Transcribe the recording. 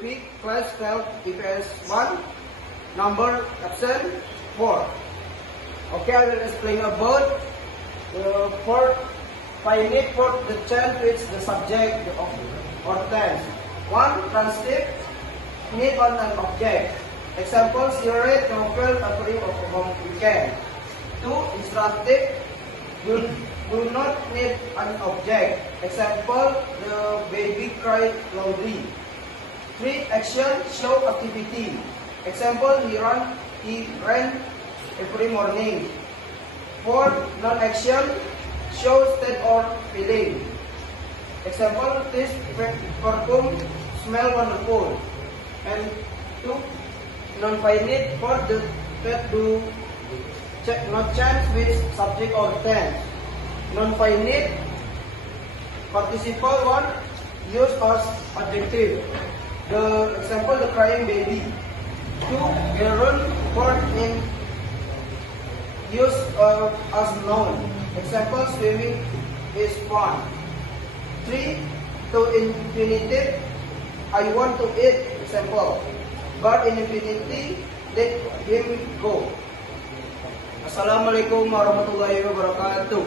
repeat class 12 EPS 1, number absent 4. Okay, I will explain about for finite for the change with the subject of or tense. 1. Transitive need on an object. Example, you read novel every weekend. 2. Instructive do not need an object. Example, the baby cried loudly. 3. Action show activity. Example, he ran every morning. 4. Non-action show state or feeling. Example, this perfume smell wonderful. And 2. Non-finite for the that do not change with subject or tense. Non-finite participle 1 use as adjective. The example, the crying baby. 2. Gerund form in use as noun. Example, swimming is fun. 3. To infinitive, I want to eat. Example, but in infinity, let him go. Assalamualaikum warahmatullahi wabarakatuh.